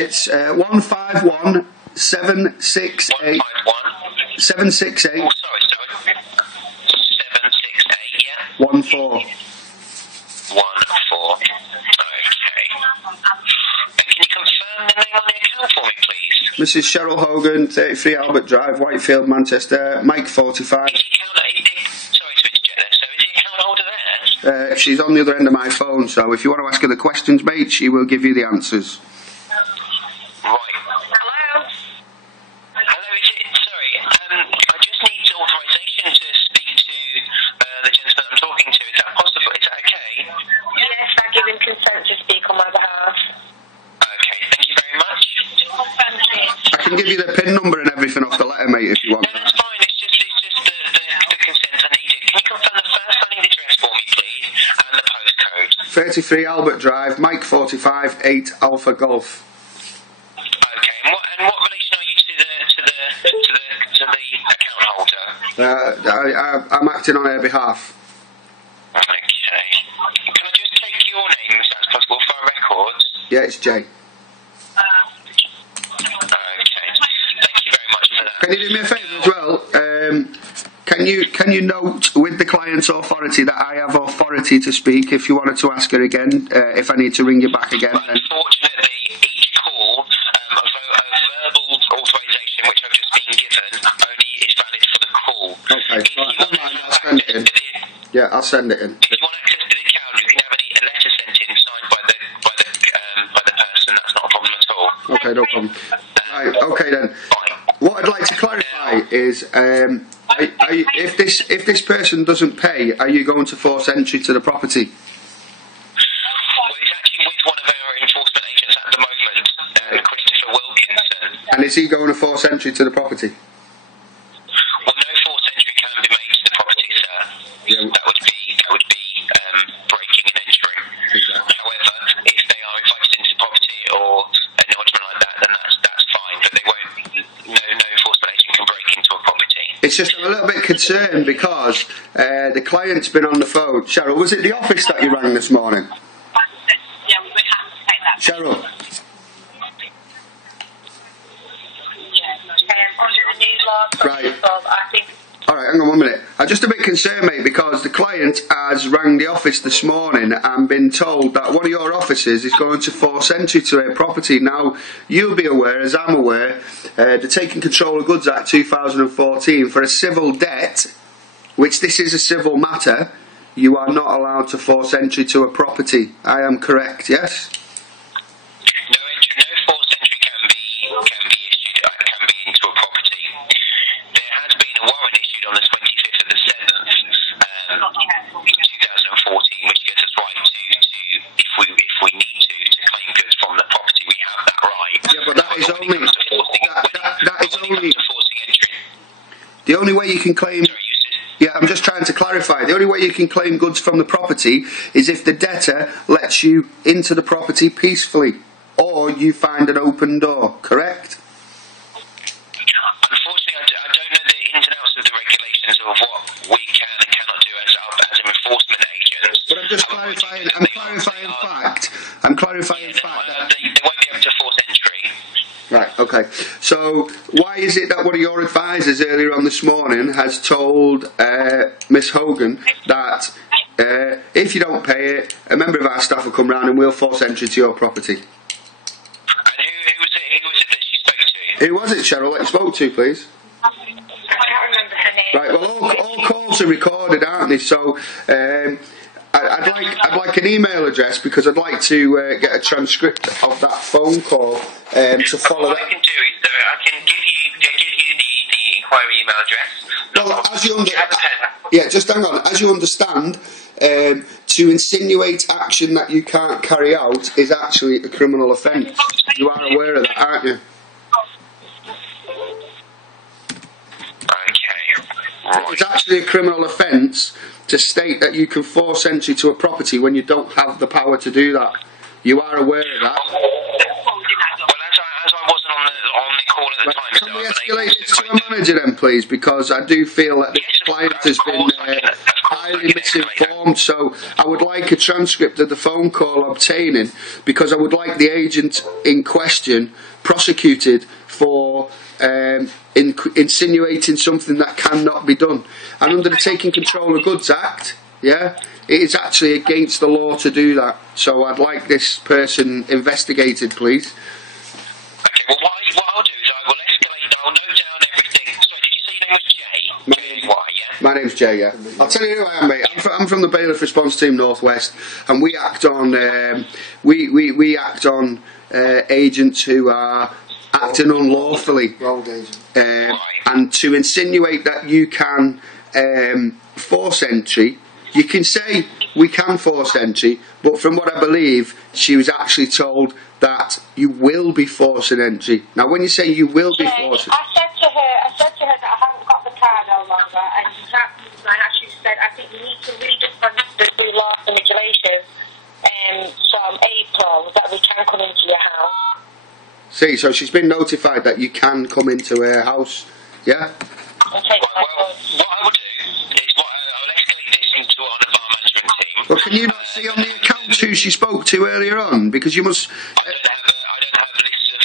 It's 151 768 768. Oh, sorry. 768, yeah. 14. 14. Okay. And can you confirm the name on the account for me, please? Mrs. Cheryl Hogan, 33 Albert Drive, Whitefield, Manchester. Mike 45. Sorry to interject there. So is the account holder there? She's on the other end of my phone, so if you want to ask her the questions, mate, she will give you the answers. Right. Hello? Hello, is it? Sorry, I just need authorization to speak to the gentleman I'm talking to. Is that possible? Is that okay? Yes, I give him consent to speak on my behalf. Okay, thank you very much. Thank you. I can give you the PIN number and everything off the letter, mate, if you want. No, that's fine. It's just the consent I needed. Can you confirm the first line of the address for me, please, and the postcode? 33 Albert Drive, Mike 45, 8 Alpha Golf. Okay, and what relation are you to the account holder? I'm acting on her behalf. Okay. Can I just take your name, if that's possible, for our records? Yeah, it's Jay. Okay. Thank you very much for that. Can you do me a favour as well? Can you note with the client's authority that I have authority to speak if you wanted to ask her again, if I need to ring you back again? But unfortunately, each call, a verbal authorisation, which I've just been given, only is valid for the call. Okay, I'll send it in. Yeah, I'll send it in. If you want access to the account, you can have a letter sent in signed by the person. That's not a problem at all. Okay, no problem. Right, okay then. What I'd like to clarify is, if this person doesn't pay, are you going to force entry to the property? Well, he's actually with one of our enforcement agents at the moment, Christopher Wilkinson. And is he going to force entry to the property? Well, no forced entry can be made to the property, sir. Yeah. That would be breaking and entering. Exactly. However, if they are invited into the property or something like that, then that's fine. But they won't. No enforcement agent can break into a property. It's just I'm a little bit concerned because the client's been on the phone. Cheryl, was it the office that you rang this morning? Yeah, we would have to take that. Cheryl. Under the new law, Right. I think. Alright, hang on 1 minute. I'm just a bit concerned, mate, because the client has rang the office this morning and been told that one of your officers is going to force entry to her property. Now, you'll be aware, as I'm aware, the Taking Control of Goods Act 2014, for a civil debt, which this is a civil matter, you are not allowed to force entry to a property. I am correct, yes? No forced entry can be issued. Can be into a property. There has been a warrant issued on the 25th of the 7th, 2014, which gives us right to if we need to claim goods from the property. We have that right. Yeah, but that is only forcing entry. the only way you can claim. Yeah, I'm just trying to clarify. The only way you can claim goods from the property is if the debtor lets you into the property peacefully, or you find an open door. Correct? Unfortunately, I don't know the ins and outs of the regulations of what we can and cannot do as an enforcement agent. But I'm just clarifying. I'm clarifying fact. I'm clarifying fact. They won't be able to force entry. Right, okay. So, why is it that one of your advisors earlier on this morning has told Miss Hogan that if you don't pay it, a member of our staff will come round and we'll force entry to your property? And who was it that she spoke to? Who was it, Cheryl, that you spoke to, please? I can't remember her name. Right, well, all calls are recorded, aren't they? So, I'd like an email address because I'd like to get a transcript of that phone call to follow What that. I can do is I can give you the inquiry email address. Well, as you Do you have a pen? yeah, just hang on. As you understand, to insinuate action that you can't carry out is actually a criminal offence. You are aware of that, aren't you? Okay. Right. It's actually a criminal offence to state that you can force entry to a property when you don't have the power to do that. You are aware of that. Well, as I wasn't on the call at the time, Can we escalate it to a manager then, please? Because I do feel that this client has been highly misinformed, so I would like a transcript of the phone call obtaining, because I would like the agent in question prosecuted for insinuating something that cannot be done. And under the Taking Control of Goods Act, yeah, it is actually against the law to do that. So I'd like this person investigated, please. Okay, well, what I'll do is I will escalate, I'll note down everything. Sorry, did you say your name was Jay? J-A-Y, yeah? My name's Jay, yeah. I'll tell you who I am, mate. I'm from the Bailiff Response Team Northwest, and we act on we act on agents who are acting unlawfully. Rolled agent. And to insinuate that you can force entry, you can say we can force entry, but from what I believe, she was actually told that you will be forcing entry. Now, when you say you will be forcing, I said to her that I haven't got the car no longer, and I actually said I think you need to read the new laws and regulations from April that we can come into your house. see, so she's been notified that you can come into her house, yeah? Well, what I will do is I'll escalate this into one of our management team. Well, can you not see on the account who she spoke to earlier on? Because you must. I don't have a list of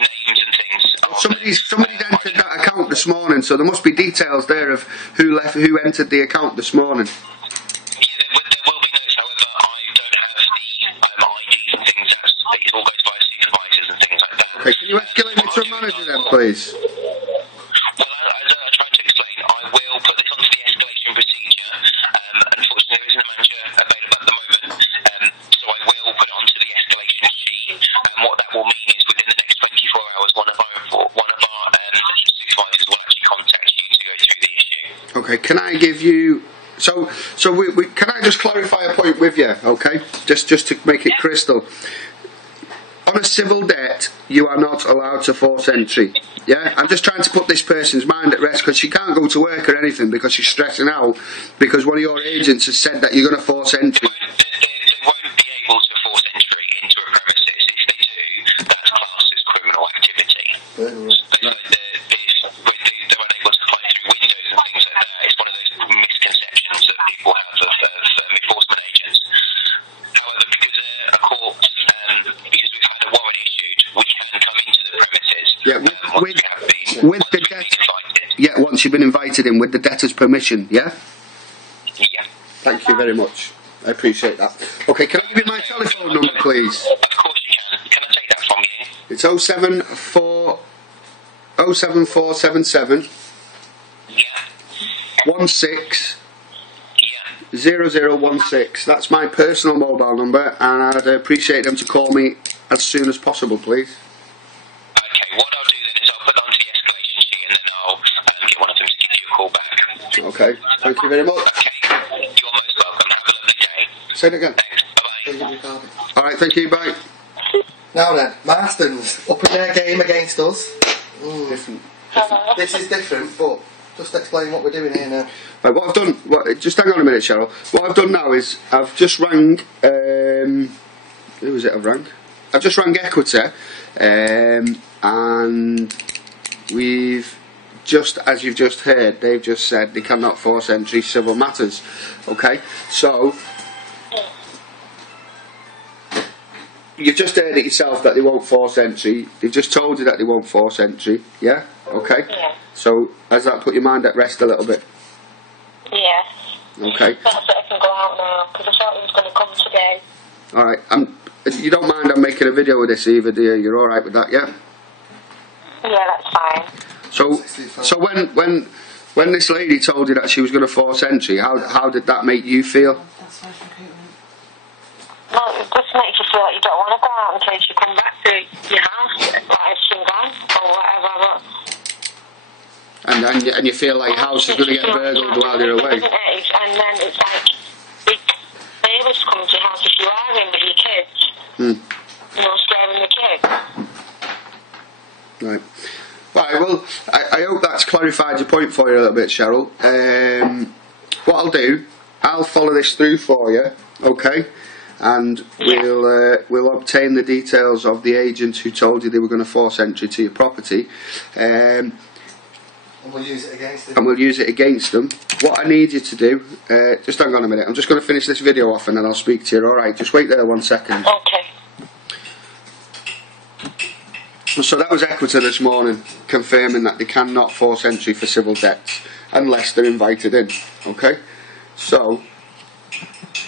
names and things. Somebody's entered that account this morning, so there must be details there of who entered the account this morning. Yeah, there will be notes. However, I don't have the IDs and things. It all goes via supervisors and things like that. Okay, can you escalate me to a manager then, please? Well, as I tried to explain, I will put this onto the escalation procedure. Unfortunately, there isn't a manager available at the moment, so I will put it onto the escalation sheet. What that will mean is within the next 24 hours, one of our supervisors will actually contact you to go through the issue. Okay, can I give you? So can I just clarify a point with you? Okay, just to make it crystal. On a civil debt, you are not allowed to force entry. Yeah, I'm just trying to put this person's mind at rest, because she can't go to work or anything because she's stressing out because one of your agents has said that you're going to force entry. They won't be able to force entry into a premises. If they do, that's classed as criminal activity. They're unable to fly through windows and things like that. It's one of those misconceptions that people have of enforcement agents. However, because a court, because we've had a warrant issued, we can come into the premises. Yeah, with the debt. Yeah, once you've been invited in with the debtor's permission. Yeah. Yeah. Thank you very much. I appreciate that. Okay, can I give you my telephone number, please? Of course you can. Can I take that from you? It's 07477 Yeah. 16 Yeah. 0016. That's my personal mobile number, and I'd appreciate them to call me as soon as possible, please. Okay, what I'll do then is I'll put that onto the escalation sheet, and then I'll get one of them to give you a call back. Okay, thank you very much. Okay, you're most welcome. Have a lovely day. Say it again. Thanks. Bye-bye. Alright, thank you, bye. Now then, Marston's up in their game against us. Different. This is different, but just explain what we're doing here now. Right, what I've done, just hang on a minute, Cheryl. What I've done now is I've just rang, who was it I've rang? I've just rang Equita, and we've just, as you've just heard, they've just said they cannot force entry civil matters. Okay, so you've just heard it yourself that they won't force entry. They've just told you that they won't force entry. Yeah. Okay. Yeah. So has that put your mind at rest a little bit? Yes. Okay. That's it, I can go out now, because I thought he was going to come today. Alright, you don't mind I'm making a video of this either, do you? You're alright with that, yeah? Yeah, that's fine. So when this lady told you that she was going to force entry, how did that make you feel? Well, it just makes you feel like you don't want to go out in case you come back to your house, like it's been gone, or whatever, but... And you feel like your house is going to get burgled while you're away? And then it's like, big neighbours come to your house if you are in with your kids. You know, scaring the kids. Right. Right, well, I hope that's clarified your point for you a little bit, Cheryl. What I'll do, I'll follow this through for you, okay? And we'll obtain the details of the agent who told you they were going to force entry to your property. And we'll use it against them. And we'll use it against them. What I need you to do, just hang on a minute, I'm just going to finish this video off and then I'll speak to you, alright? Just wait there 1 second. Okay. So that was Equita this morning, confirming that they cannot force entry for civil debts unless they're invited in, okay? So,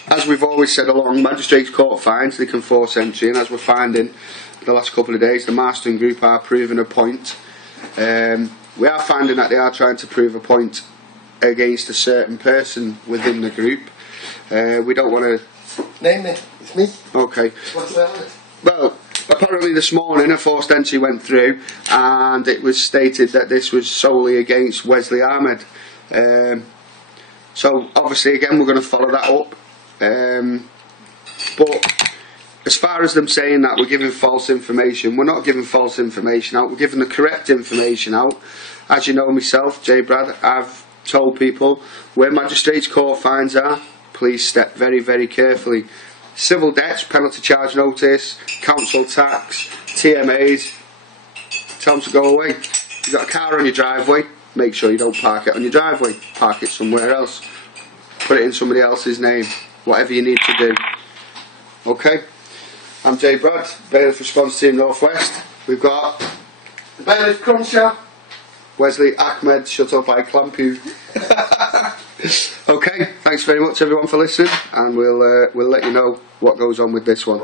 as we've always said along, magistrates court finds they can force entry, and as we're finding the last couple of days, the Marston Group are proving a point. We are finding that they are trying to prove a point against a certain person within the group. We don't want to... Name it. It's me. Okay. What's that on it? Well, apparently this morning a forced entry went through and it was stated that this was solely against Wesley Ahmed. So obviously again we're going to follow that up. But as far as them saying that we're giving false information, we're not giving false information out, we're giving the correct information out. As you know myself, J. Brad, I've told people where magistrates court fines are, please step very, very carefully. Civil debts, penalty charge notice, council tax, TMAs, tell them to go away. You've got a car on your driveway, make sure you don't park it on your driveway, park it somewhere else, put it in somebody else's name, whatever you need to do. Okay, I'm J. Brad, Bailiff Response Team North West. We've got The Bailiff Cruncher. Wesley Ahmed, shut up, I clamp you. Okay, thanks very much everyone for listening, and we'll let you know what goes on with this one.